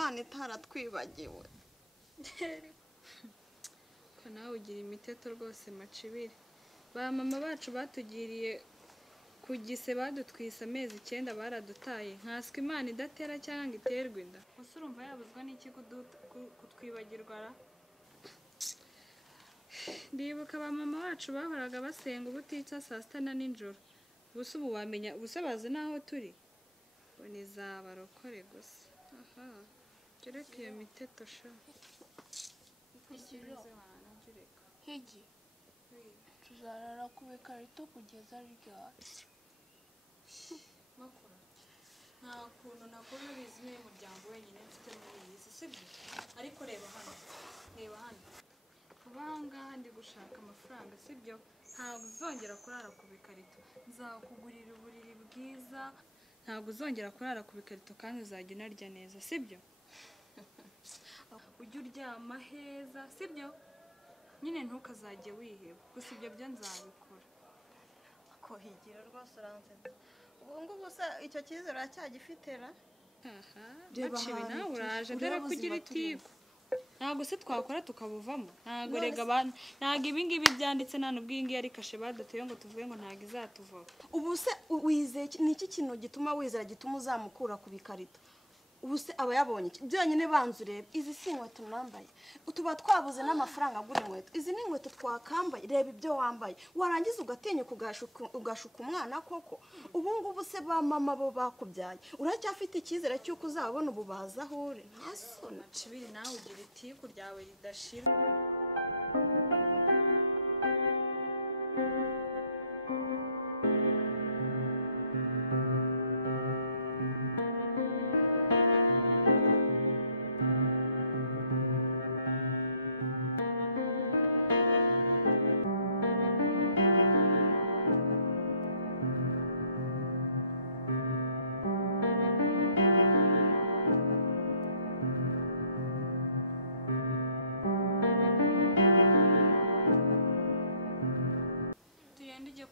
Imana itaratwibagiwe. Ko nawe ugira imiteto rwose macibiri. Ba mama bacu batugiriye kugise badutwisa amezi 9 baradutaye nkaswe Imana idatera cyangwa iterwa inda. Gusa urumva yabuzwa n'iki kutwibagirwa ra? Ndibuka ba mama bacu bahoraga basenga ubutitsa saa 6 na nijoro. Gusa ubu wamenya ubusabaze naho turi. Bone zabarokore gusa. Aha. Kereka iyo miteto sha. Higi. Tuzarara ku bikarito kugeza ryari? Makuru. Nta kuntu nakora bizi ne muryango wenyine mfite muri iyi si sibyo. Ariko reba hano. Reba hano. Kubanga ndi gushaka amafaranga sibyo. Ntabwo uzongera kurara ku bikarito. Nzakugurira uburiri bwiza. Ntabwo uzongera kurara ku bikarito kandi uzajya unarya neza sibyo. Ujye uryama heza sibyo. Nyine ntukazajye wiheba. Gusa ibyo byo nzabikora. Ko higira rwose uransetsa. Ubwo gusa icyo cyizere aracyagifitera. Aha. Bacibi nawe uraje dore kugira itiko. Ntabwo se twakora tukabuvamo. Ntabwo rega abantu. Ntabwo ibingibi byanditse nta nubwingi yari kashe baduteye ngo tuvuge ngo ntabwo izatuvaho. Ubu se wizeye niki kintu gituma wizera gituma uzamukura ku bikarito? Ubu se aba yabonye byonyine banzurebe izi si inkweto nambaye utuba twabuze n'amafaranga agura inkweto izi ni inkweto twakambaye reba ibyo wambaye warangiza ugatinyuka ugashuka umwana koko ubu ngubu se ba mama bo bakubyaye uracyafite icyizere cy'uko uzabona ubu baza ahure ntasona Cibiri nawe ugira itiko ryawe ridashira.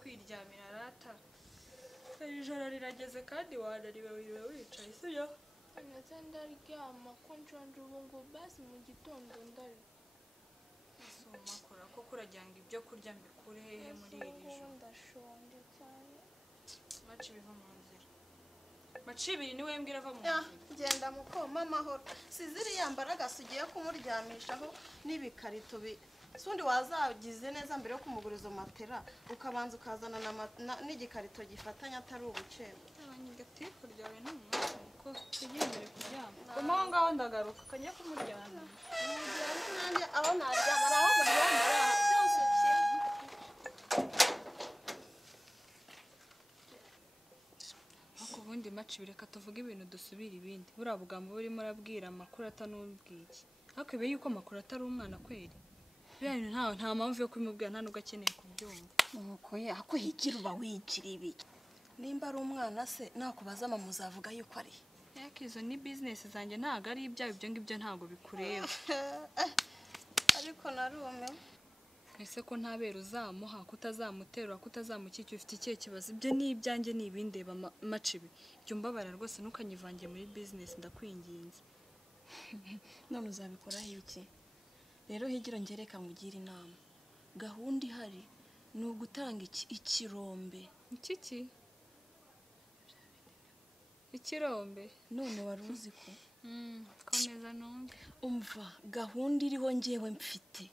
Kwiryamira rata. Ijoro rirageze kandi wanariwe wiriwe wicaye sibyo? Neza ndaryama ko nshonje ubu ngo basi mu gitondo ndari. Soma kora ko kurajyanga ibyo kurya mbikure hehe muri iri joro. Ndashonje cyane. Macibi va mu nzira. Macibi ni we mbwira va mu nzira. Genda mukoma amahoro siziri yambaraga sugiye kumuryamishaho n'ibikarito Sundi wazagize neza mbere yo kumuguriza matera ukabanza ukazana n'igikarito gifatanya atari ubucero. Abanyigatiko ryawe n'umwaka ko tugendere kuryama. Koma ngaho ndagaruka kanye kumuryama. Nanjye aho naryama araho muryama byose kimwe. Ako bundi maci bireka tuvuga ibintu dusubira ibindi. Bura bugambo burimo arabwira amakuru atanubwiki. Hako ibe yuko amakuru atari umwana kweri. Byanyu nta mpamvu yo kumubwira nta nubwo akeneye kubyumva. Nuko ako higira uba wigira ibi. Nimba ari umwana se nakubaza mama uzavuga yuko ari. Yakizo ni business zanjye ntago ari ibyawe ibyo ngibyo ntago bikureba. Ariko narume. Ese ko ntabera uzamuha kutazamuterura kutazamukiki ufite ikihe kibazo ibyo ni ibyanjye ni ibindeba macibi. Ibyo mbabara rwose nukanyivangiye muri business ndakwinginze. None uzabikora iki? Rero higira ngereka ngugira inama. Gahunda ihari ni ugutanga ikirombe. Iki? Ikirombe. None waruzi ko? Komeza numve. Umva gahunda iriho ngewe mfite.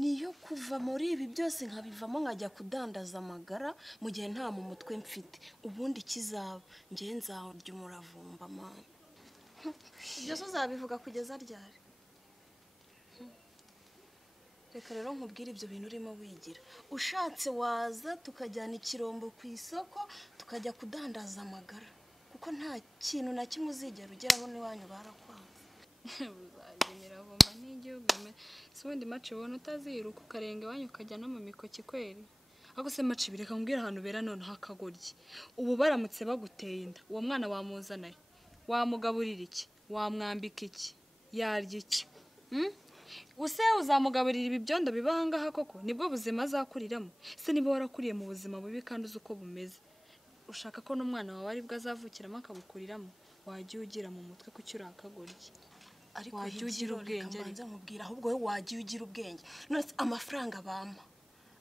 Niyo kuva muri ibi byose nkabivamo nkajya kudandaza amagara mu gihe nta mu mutwe mfite. Ubundi kizaba nge nzarya umuravumba mama. Ibyo uzabivuga kugeza ryari? Reka rero nkubwire ibyo bintu urimo wigira. Ushatse waza tukajyana ikirombo ku isoko tukajya kudandaza amagara. Kuko nta kintu na kimwe uzigera ugeraho n'iwanyu barakwanze. Uzagendera vumba n'igihugu subundi maci ubona utaziruka ukarenga iwanyu ukajya no mu mikoki kweri. Ako se maci bireka mbwira ahantu bera none hakagorye. Ubu baramutse baguteye inda uwo mwana wamuzanaye. Wamugaburira iki? Wamwambika iki? Yarya iki? Use uzamugaburira ibi byondo bibahangaha koko nibwo buzima azakuriramo. Se niba warakuriye mu buzima bubi kandi uzi uko bumeze. Ushaka ko n'umwana wawe ari bwo azavukiramo akabukuriramo. wajya ugira mu mutwe kuki urakagurye ariko wajya ugira ubwenge mbanze nkubwira ahubwo wowe wajya ugira ubwenge none amafaranga bampa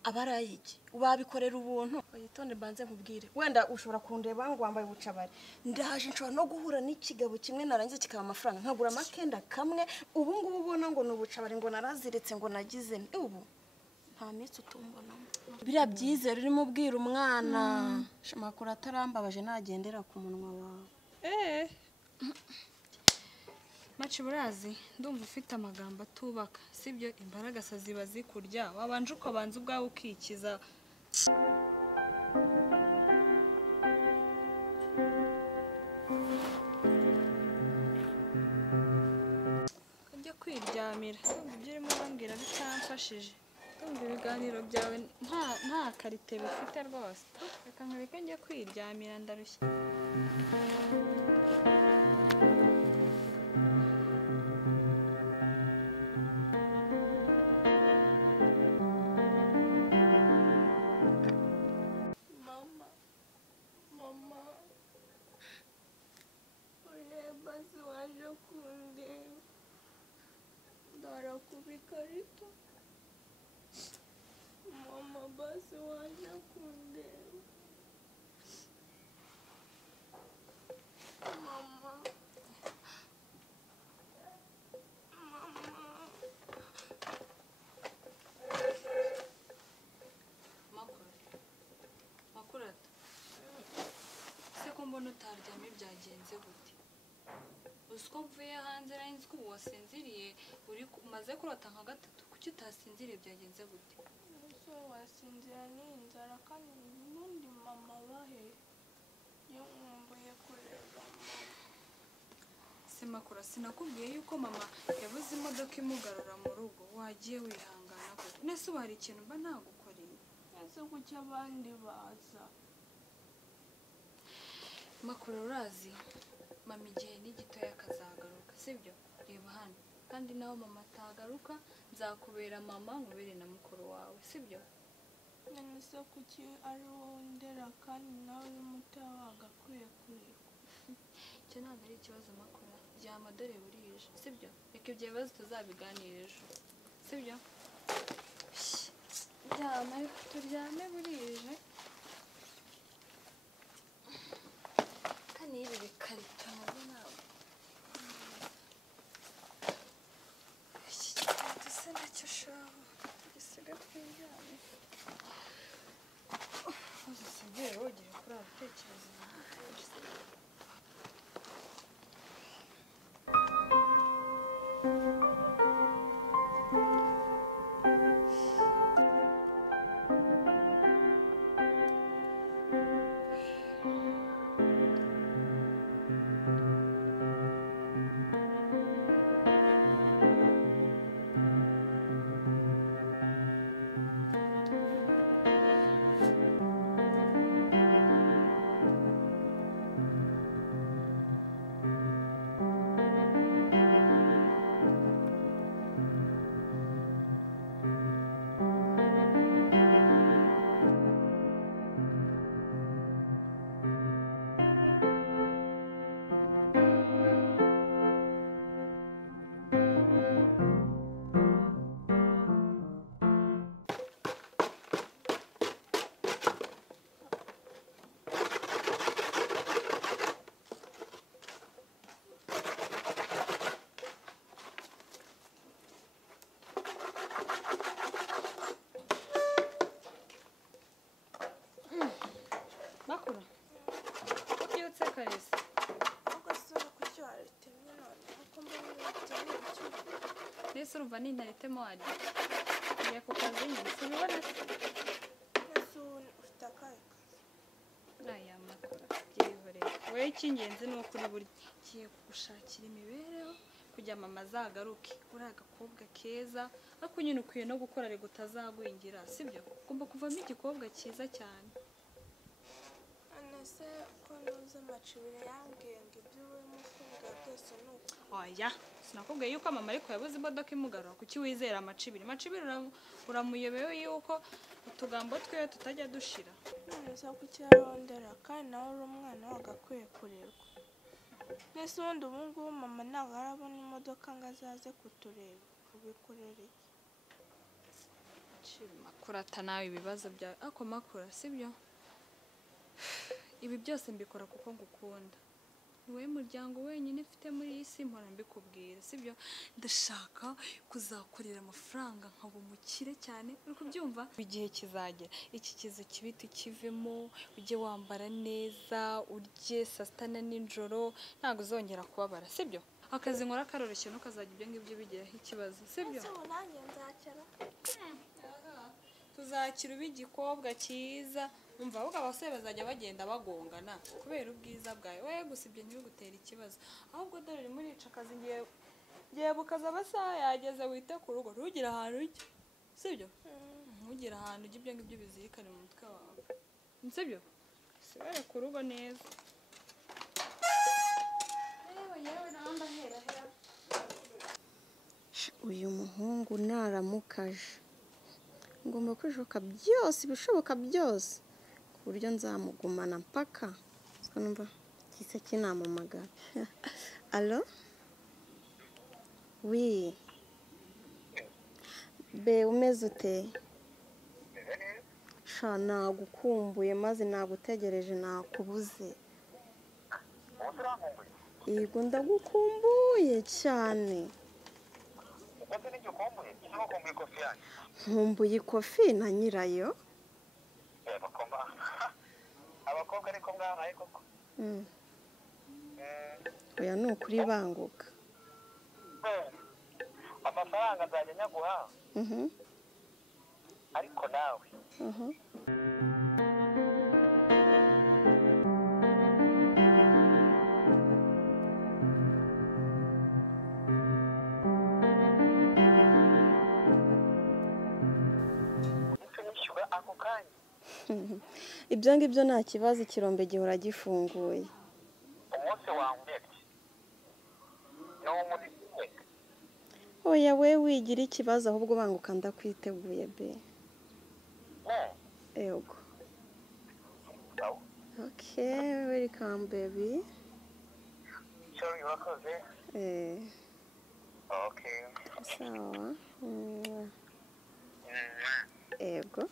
abarayiki babikorera ubuntu yitonde mbanze nkubwire wenda ushobora kundeba ngo wambaye ubucabari ndaje nshobora no guhura n'ikigabo kimwe narangiza kikaba amafaranga nkagura amakenda kamwe ubu ngubu ubona ngo ni ubucabari ngo naraziritse ngo nagize ubu nta minsi utumbonamo biriya byizere urimo ubwira umwana makuru atarambabaje nagendera ku munwa wawe maci burazi ndumva ufite amagambo atubaka sibyo imbaraga ziba zikurya wabanje ukabanza ubwawe ukikiza kujya kwiryamira ibyo urimo urambwira bitamfashije ndumva ibiganiro byawe nta karite bifite rwose reka nkwereke njye kwiryamira ndarushye Kubikarito mama basi waje kundeba mama makurata se ko mbona utaryamye byagenze gute uziko mvuye hanze nzi ko wasinziriye umaze kurota nka gatatu kuki utasinziriye byagenze gute so wasinzira n'inzara kandi n'undi mama bahe yo nkumbuye kureba se makura sinakubwiye yuko mama yabuze imodoka imugarura mu rugo wagiye wihangana koko nese ubu hari ikintu mba nagukoreye ese kuki abandi baza makura urazi mama igihe ni gitoya akazagaruka sibyo reba hano kandi naho mama atagaruka nzakubera mama nkubere na mukuru wawe sibyo none se kuki ari wowe ndera kandi nawe n'umuto wagakwiye kurerwa icyo ntabwo ari ikibazo makura ryama dore burije sibyo reka ibyo bibazo tuzabiganira ejo sibyo ryama turyame burije kandi ibi bikarito nabyo ntabwo iki gikarito se nacyo shaho tugisiga twiryame maze sinzira wogere kuri aba bitekerezo ese urumva nintaritemo wari ngiye ku kazi nyine sinibona ese ufite akahe kazi aya makuru byihoreye wowe icy'ingenzi ni uko uri buri giye kugushakira imibereho kugira mama azagaruke uri agakobwa keza ariko nyine ukwiye no gukora ariko utazagwingira sibyo ugomba kuvamo igikobwa cyiza cyane ese ko nuze amacibiri yambwiye ngo ibyo urimo ufunga byose ni uko oya sinakubwiye yuko mama ariko yabuze imodoka imugarura kuki wizera amacibiri uramuyobewe yuko utugambo twiwe tutajya dushira none se kuki yarondera kandi nawe uri umwana wagakwiye kurerwa Nese ubundi ubu ngubu mama ntabwo arabona imodoka ngo azaze kutureba ubikorere iki? Kurata nawe ibibazo byawe ako makura sibyo? Ibi byose mbikora kuko ngukunda. Niwe muryango wenyine mfite muri iyi si mpora mbikubwira sibyo? Ndashaka kuzakorera amafaranga nkaba umukire cyane uri kubyumva? Igihe kizagera iki kizu kibiti kivemo ujye wambara neza urye saa sita na nijoro ntabwo uzongera kubabara sibyo? Akazi nkora karoroshye ntukazajya ibyo ngibyo bigiraho ikibazo sibyo? Ese ubu nanjye nzakira tuzakira uba igikobwa cyiza umva ahubwo abasore bazajya bagenda bagongana kubera ubwiza bwawe we gusa ibyo ntibigutera ikibazo ahubwo dore urimo urica akazi ngiye bukaza amasaha yageze wite ku rugo ntugire ahantu ujya sibyo? Ntugire ahantu ujya ibyo ngibyo bizirikane mu mutwe wawe sibyo? Sibere ku rugo neza yewe nawe ndahera uyu muhungu naramukaje ngomba kwishoka byose ibishoboka byose ku buryo nzamugumana mpaka numva kise kinamamagara. Allo? Oui. Be umeze ute? Sha nagukumbuye maze nagutegereje nakubuze. Yego ndagukumbuye cyane. Nkumbuye ikofi na nyirayo. Abakobwa ariko mwahaye koko. Oya ni ukuri banguka. Amafaranga nzajya nyaguha. Ariko nawe. Ako kanya. Ibyo ngibyo nta kibazo ikirombe gihora gifunguye. Umunsi wangetse. No muri we. Oya we wigira ikibazo ahubwo banguka ndakwiteguye be. Yego. Okay, welcome baby. Sorry, wakoze. Okay. Sawa. Yego.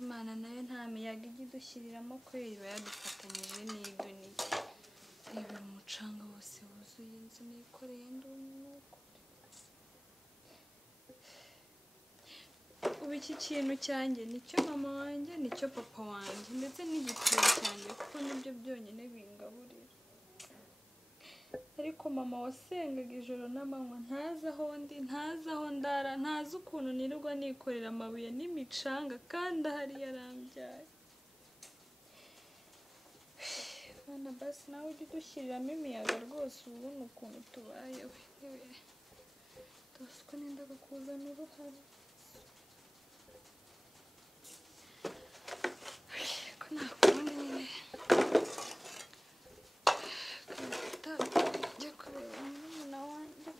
Imana nayo nta miyaga ijya idushyiriramo kweri iba yadufatanyije n'iduniya. Reba umucanga wose wuzuye inzu nikoreye ndumuko. Ubu iki kintu cyanjye nicyo mama wanjye nicyo papa wanjye ndetse n'igitebo cyanjye kuko nibyo byonyine bingaburira. Ariko mama wasengaga ijoro n'amanywa ntazi aho ndi ntazi aho ndara ntazi ukuntu nirirwa nikorera amabuye n'imicanga kandi ahari yarambyaye. Bana basi nawe ujye udushyiriramo imiyaga rwose ubona ukuntu tubayeho. Tuzi ko nendaga kuzana uruhare ko nakubona nyine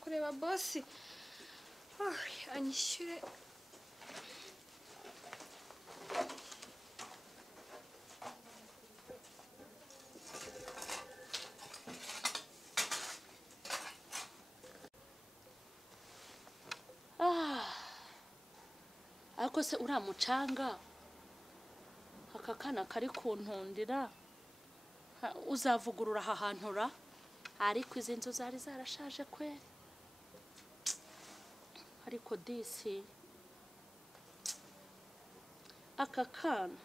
kureba bosi anyishyure. ariko se uriya mucanga aka kana kari kuntundira uzavugurura aha hantu ra ariko izi nzu zari zarashaje kweri. Ariko disi aka kana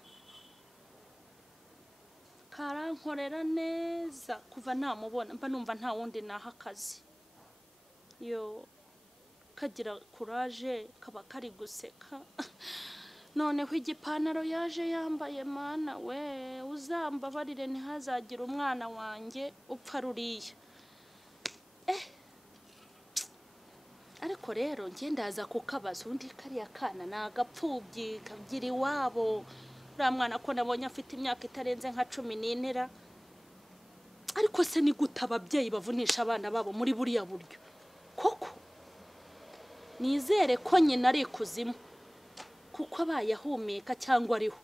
karankorera neza kuva namubona, mba numva nta wundi naha akazi. Yo kagira kuraje, kaba kari guseka. Noneho igipantaro yaje yambaye, mana we, uzambabarire ntihazagire umwana wanjye upfa ruriya. Ariko rero njye ndaza kukabaza, undi kariya kana ni agapfubyi kagira iwabo. Uriya mwana ko nabonye afite imyaka itarenze nka 14. Ariko se ni gute ababyeyi bavunisha abana babo muri buriya buryo koko? Nizere ko nyina ari kuzimu, kuko abaye ahumeka cyangwa ariho.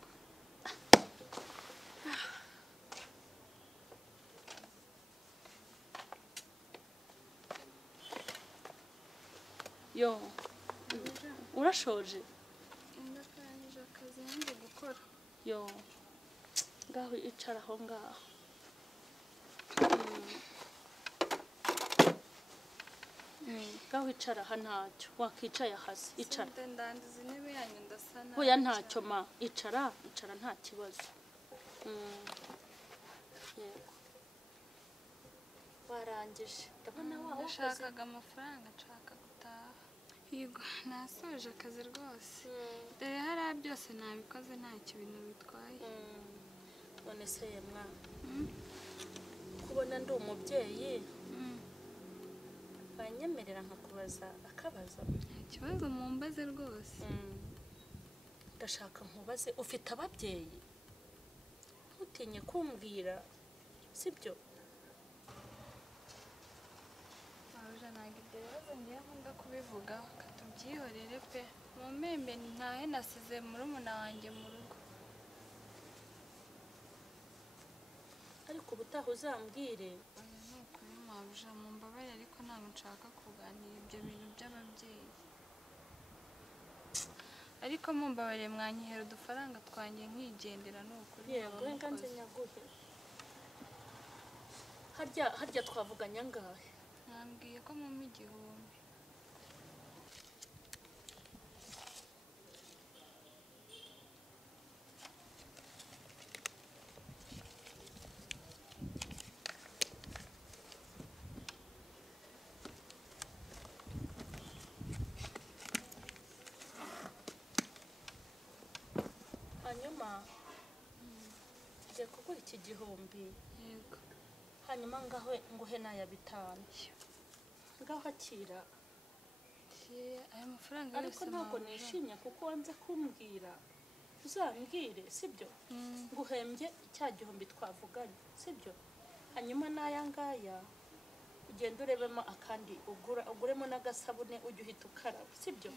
Yo, urashoje? Ndakarangije akazi ndi gukora. Yo, ngaho icara aho ngaho. Ngaho icara aha ntacyo, wakicaye hasi, icara. Ndandiza intebe yanyu ndasana. Hoya ntacyo ma, icara nta kibazo. Yego. Warangije. Ndabona waho Nashakaga amafaranga, nshaka gutaha. Yego, nasoje akazi rwose. Dore hariya byose nabikoze ntacyo ibintu bitwaye. None se yemwa, kubona ndi umubyeyi, banyemerera nkakubaza akabazo? Ikibazo mumbaze rwose. Ndashaka nkubaze, ufite ababyeyi? Ntutinye kumbwira, sibyo? Aruja ntabwo ibyo bibazo ngiye nkunda kubivugaho, katubyihorere pe. Mu mpembe ntahe nasize murumuna wanjye mu rugo. Ariko ubutaha uzambwire. Oya ni ukuri mabuja, mumbabarire ariko ntabwo nshaka kuganira ibyo bintu by'ababyeyi. Ariko mumbabarire mwanyihera udufaranga twanjye nkigendera ni ukuri. Yego, reka nze nyaguhe. Harya twavuganye angahe? Nambwiye ko mumpa 1000. Hanyuma ngiye kugura iki 1000. Yego. Hanyuma ngaho nguhe n'aya 5. Ngaho akira. Aya mafaranga Ariko ntabwo nishimye kuko wanze kumbwira. Uzambwire, sibyo? Nguhembye cya 1000 twavuganye, sibyo? Hanyuma n'aya ngaya ugenda urebemo akandi uguremo n'agasabune ujye uhita ukaraba, sibyo?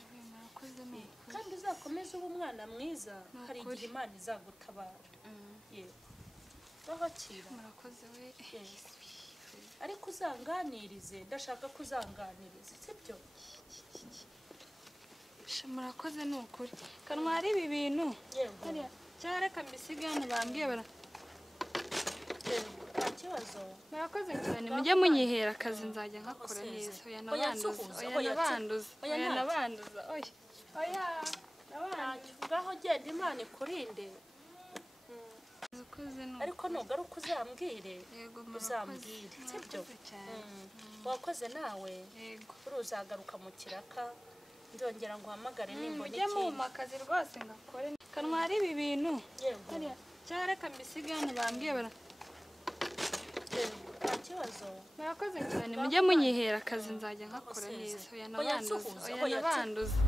Kandi uzakomeze uba umwana mwiza, hari igihe Imana izagutabara. Yego. Ngaho akira. Murakoze we. Ariko uzanganirize, ndashaka kuzanganiriza, sibyo? Murakoze ni ukuri. Kanwari ibi bintu. Yego. Cyangwa reka mbisige hano bambwiye bara. Nta kibazo. Murakoze cyane, mujye munyihera akazi nzajya nkakora neza. Oya nabanduza. Oya nabanduza. Oya. Ngaho genda Imana ikurinde. Ariko nugaruka uzambwire. Yego, uzambwire, sibyo? Wakoze nawe. Yego. Uruzagaruka mu kiraka. Ndongera nguhamagare nimbona iki. Mujye mumpa akazi rwose ngakore. Kanwari ibi bintu. Yego. Cyangwa reka mbisige hano bambwiye bara. Nta kibazo. Murakoze cyane, mujye munyihera akazi nzajya nkakora neza. Oya nabanduza.